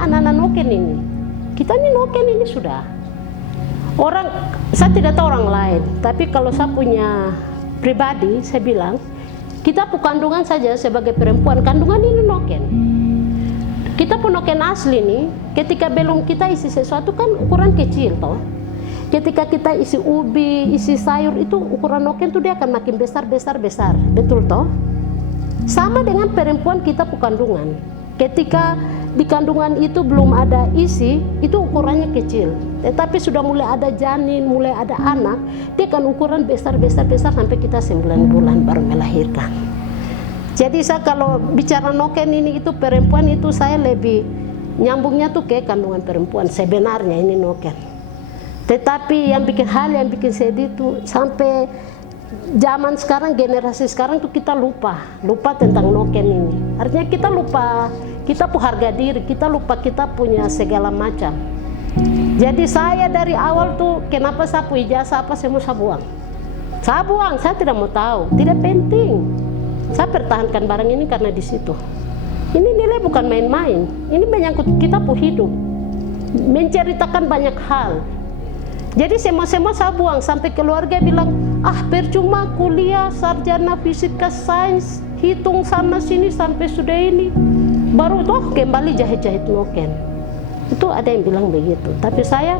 anak-anak noken ini. Kita ini noken ini sudah. Orang, saya tidak tahu orang lain, tapi kalau saya punya pribadi, saya bilang, kita pun kandungan saja sebagai perempuan, kandungan ini noken. Kita pun noken asli nih, ketika belum kita isi sesuatu kan ukuran kecil toh. Ketika kita isi ubi, isi sayur itu ukuran noken tuh dia akan makin besar, betul toh? Sama dengan perempuan kita pun kandungan. Ketika di kandungan itu belum ada isi, itu ukurannya kecil. Tetapi sudah mulai ada janin, mulai ada anak, dia akan ukuran besar sampai kita 9 bulan baru melahirkan. Jadi saya kalau bicara noken ini itu perempuan itu saya lebih nyambungnya tuh ke kandungan perempuan sebenarnya ini noken. Tetapi yang bikin sedih itu sampai zaman sekarang, generasi sekarang tuh kita lupa tentang noken ini. Artinya kita lupa, kita pun harga diri, kita lupa kita punya segala macam. Jadi saya dari awal tuh kenapa saya punya ijazah apa saya mau saya buang, saya tidak mau tahu, tidak penting. Saya pertahankan barang ini karena di situ. Ini nilai bukan main-main, ini menyangkut kita pun hidup, menceritakan banyak hal. Jadi semua saya buang, sampai keluarga bilang, percuma kuliah sarjana fisika sains, hitung sana sini sampai sudah ini, baru toh kembali jahit-jahit noken. Itu ada yang bilang begitu, tapi saya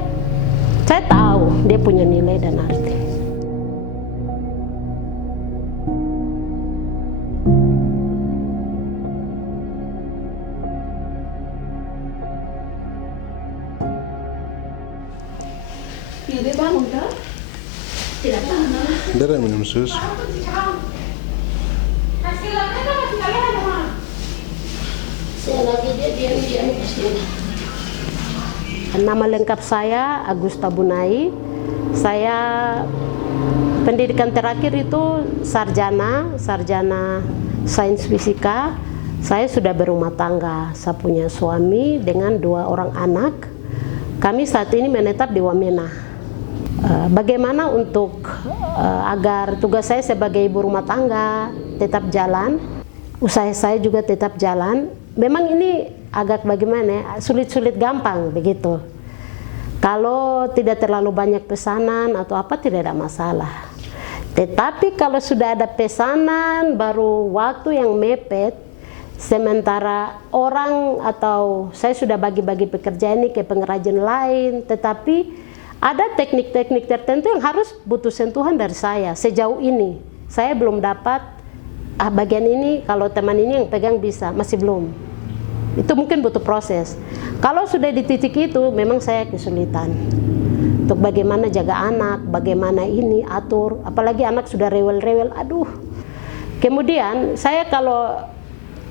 tahu dia punya nilai dan arti. Tidak bangun kan? Tidak bangun. Darah minum susu. Saya lagi diam pasti. Nama lengkap saya Agusta Bunai. Saya pendidikan terakhir itu sarjana sains fisika. Saya sudah berumah tangga. Saya punya suami dengan 2 orang anak. Kami saat ini menetap di Wamena. Bagaimana untuk agar tugas saya sebagai ibu rumah tangga tetap jalan, usaha saya juga tetap jalan. Memang ini agak bagaimana, sulit-sulit gampang begitu. Kalau tidak terlalu banyak pesanan atau apa tidak ada masalah. Tetapi kalau sudah ada pesanan, baru waktu yang mepet, sementara orang atau saya sudah bagi-bagi pekerjaan ini ke pengrajin lain, tetapi ada teknik-teknik tertentu yang harus butuh sentuhan dari saya. Sejauh ini saya belum dapat bagian ini, kalau teman ini yang pegang bisa, masih belum. Itu mungkin butuh proses. Kalau sudah di titik itu memang saya kesulitan untuk bagaimana jaga anak, bagaimana ini atur, apalagi anak sudah rewel-rewel, aduh. Kemudian saya kalau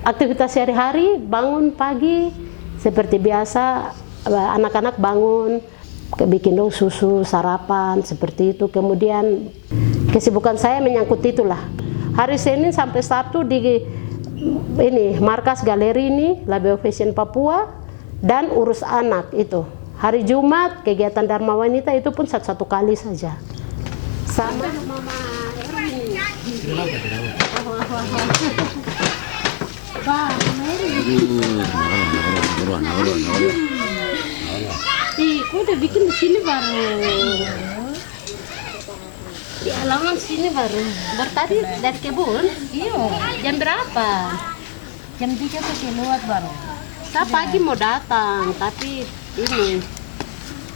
aktivitas sehari-hari, bangun pagi seperti biasa, anak-anak bangun, bikin dong susu, sarapan, seperti itu. Kemudian kesibukan saya menyangkut itulah. Hari Senin sampai Sabtu di ini markas galeri ini Labeo Fashion Papua dan urus anak itu. Hari Jumat kegiatan Dharma Wanita itu pun satu kali saja. Sama Mama Erwin. Pak, kok udah bikin di sini baru. Di halaman sini baru. Tadi dari kebun? Iya. Jam berapa? Jam 3 tuh keluar baru. Saya pagi mau datang, tapi ini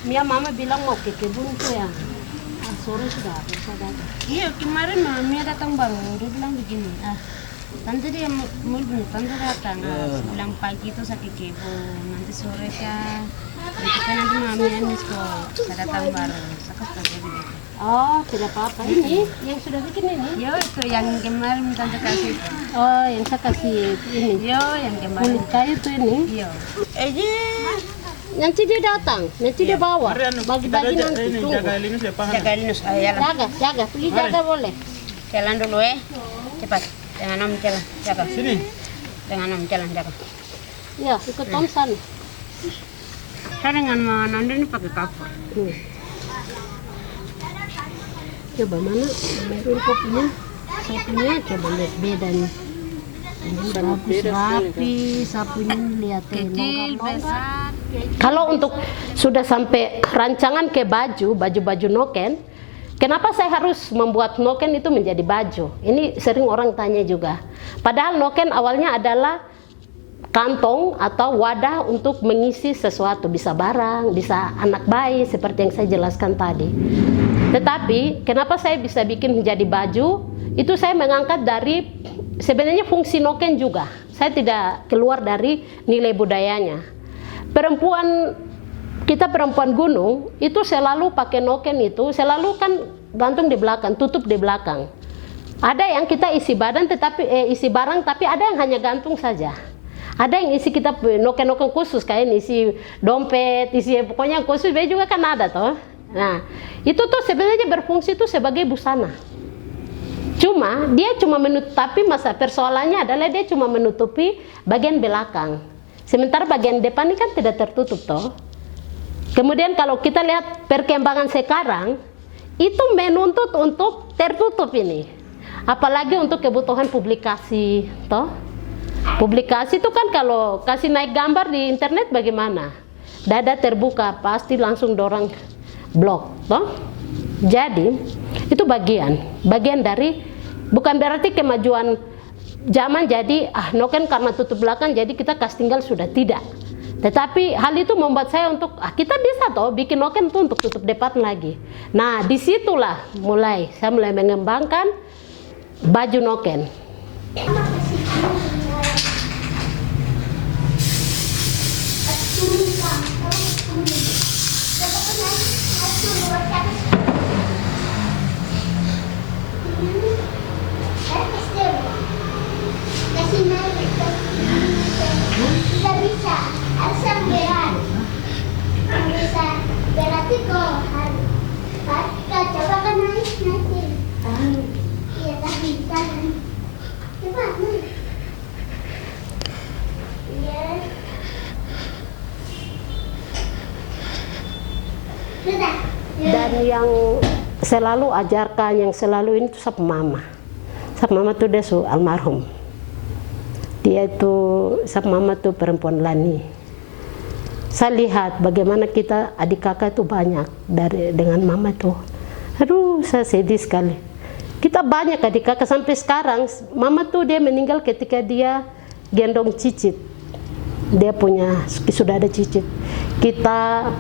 Mia mama bilang mau ke kebun tuh ya. Sore sudah bisa datang. Iya, kemarin mami datang baru. Dia bilang begini, tante dia mau tante datang. Bilang pagi itu saya ke kebun, nanti sore kah? Nanti kan nanti mami yang sekolah. Saya datang baru. Saya kasih tahu dia. Oh, tidak apa-apa. Ini yang sudah bikin ini? Yo, itu yang kemarin tante kasih. Oh, yang saya kasih ini. Yo, yang kemarin. Kulit kayu tuh ini. Yo. Nanti dia datang, nanti dia bawa. Bagi-bagi nanti. Tunggu. Jaga linus, Jaga. Pergi jaga boleh. Jalan dulu cepat. Dengan om jalan, jaga. Sini. Dengan om jalan, jaga. Ya, ikut Tom sana. Saya dengan Mama Nanda ini pakai kapur. Coba mana? Baru kopinya. Saya punya coba lihat beda nih. bagus rapi, sapunya lihat kecil, besar. Kalau untuk sudah sampai rancangan ke baju noken, kenapa saya harus membuat noken itu menjadi baju? Ini sering orang tanya juga. Padahal noken awalnya adalah kantong atau wadah untuk mengisi sesuatu, bisa barang, bisa anak bayi seperti yang saya jelaskan tadi. Tetapi kenapa saya bisa bikin menjadi baju? Itu saya mengangkat dari sebenarnya fungsi noken juga. Saya tidak keluar dari nilai budayanya. Kita perempuan gunung itu selalu pakai noken, itu selalu kan gantung di belakang, tutup di belakang. Ada yang kita isi badan isi barang, tapi ada yang hanya gantung saja. Ada yang isi kita noken-noken khusus, kayak isi dompet, isi pokoknya khusus, juga kan ada toh. Nah, itu tuh sebenarnya berfungsi tuh sebagai busana. Dia cuma menutupi, tapi persoalannya adalah dia cuma menutupi bagian belakang. Sementara bagian depan ini kan tidak tertutup toh. Kemudian kalau kita lihat perkembangan sekarang, itu menuntut untuk tertutup ini. Apalagi untuk kebutuhan publikasi toh. Publikasi itu kan kalau kasih naik gambar di internet bagaimana? Dada terbuka, pasti langsung dorong blog toh. Jadi itu bagian dari, bukan berarti kemajuan zaman jadi noken karena tutup belakang jadi kita kas tinggal, sudah tidak. Tetapi hal itu membuat saya untuk kita bisa toh bikin noken tuh untuk tutup depan lagi. Nah, disitulah saya mulai mengembangkan baju noken. Tidak bisa, harus yang berat. Bisa berarti kok harus. Coba kan naikin. Iya, tapi tahan. Coba naik. Iya. Sudah. Dan yang selalu ajarkan, yang selalu ini tuh sap mama tuh dia almarhum. Dia itu sap mama tuh perempuan Lani. Saya lihat bagaimana kita adik kakak itu banyak dengan mama tuh. Aduh, saya sedih sekali. Kita banyak adik kakak sampai sekarang. Mama tuh dia meninggal ketika dia gendong cicit. Dia sudah ada cicit. Kita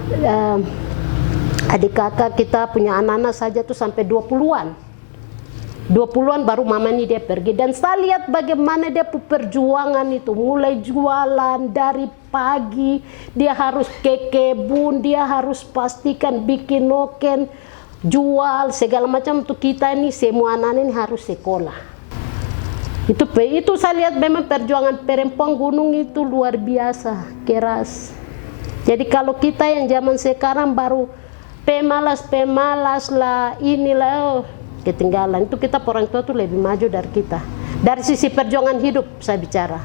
adik kakak kita punya anak-anak saja tuh sampai 20-an baru mama ini dia pergi. Dan saya lihat bagaimana dia perjuangan itu, mulai jualan dari pagi, dia harus ke kebun, dia harus pastikan bikin noken, jual segala macam. Untuk kita ini semua anak ini harus sekolah. Itu saya lihat memang perjuangan perempuan gunung itu luar biasa keras. Jadi kalau kita yang zaman sekarang baru pemalas lah, inilah ketinggalan. Itu kita orang tua tuh lebih maju dari kita. Dari sisi perjuangan hidup saya bicara.